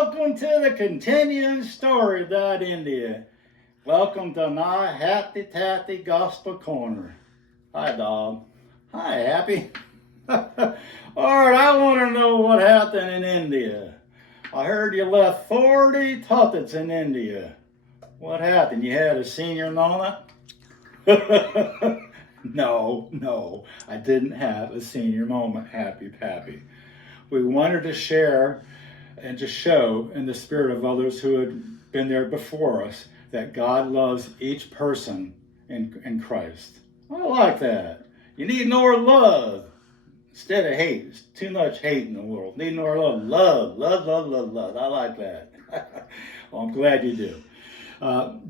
Welcome to the continuing story about India. Welcome to my Happy Tatty Gospel Corner. Hi, dog. Hi, Happy. All right, I want to know what happened in India. I heard you left 40 tuppets in India. What happened? You had a senior moment? No, I didn't have a senior moment, Happy Pappy. We wanted to share and to show in the spirit of others who had been there before us that God loves each person in Christ. I like that. You need more love instead of hate. There's too much hate in the world. Need more love. Love. I like that. Well, I'm glad you do.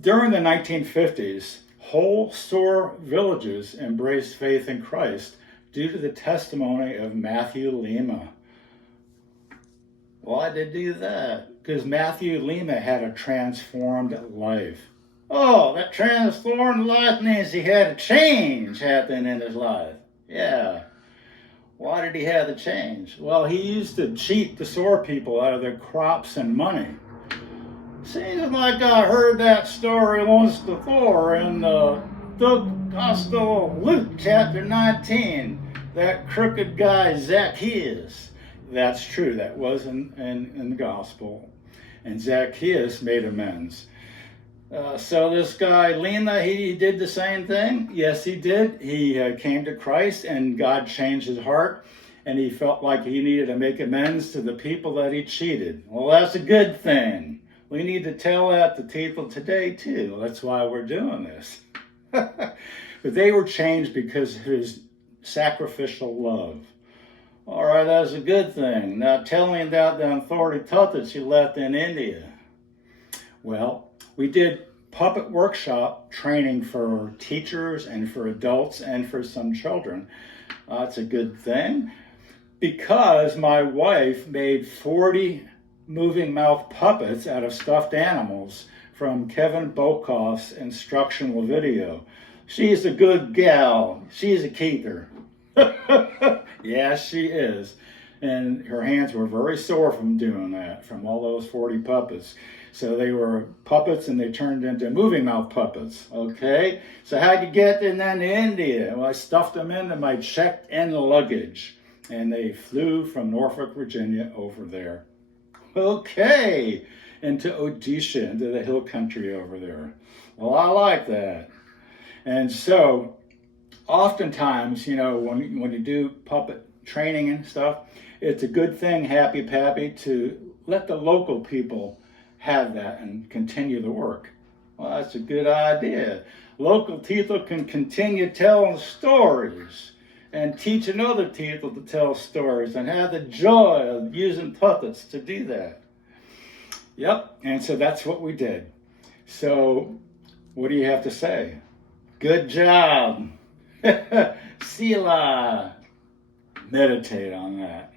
During the 1950s, whole Soura villages embraced faith in Christ due to the testimony of Matthew Lima. Why did they do that? Because Matthew Lima had a transformed life. Oh, that transformed life means he had a change happen in his life. Yeah. Why did he have the change? Well, he used to cheat the Soura people out of their crops and money. Seems like I heard that story once before in the Gospel of Luke chapter 19. That crooked guy Zacheus. That's true. That was in the gospel. And Zacheus made amends. So this guy, Lima, he did the same thing. Yes, he did. He came to Christ and God changed his heart. And he felt like he needed to make amends to the people that he cheated. Well, that's a good thing. We need to tell that to people today, too. That's why we're doing this. But they were changed because of his sacrificial love. All right, that's a good thing. Now tell me about the 40 tuppets you left in India. Well, we did puppet workshop training for teachers and for adults and for some children. That's a good thing because my wife made 40 moving mouth puppets out of stuffed animals from Kevin Bokoff's instructional video. She's a good gal. She's a keeper. Yes, she is. And her hands were very sore from doing that, from all those 40 puppets. So they were puppets and they turned into moving mouth puppets. Okay? So how'd you get them then to India? Well, I stuffed them into my checked-in luggage. And they flew from Norfolk, Virginia over there. Okay. Into Odisha, into the hill country over there. Well, I like that. And so oftentimes, when you do puppet training and stuff, it's a good thing, Happy Pappy, to let the local people have that and continue the work. Well, that's a good idea. Local people can continue telling stories and teaching other people to tell stories and have the joy of using puppets to do that. Yep, and so that's what we did. So what do you have to say? Good job. Sila. Meditate on that.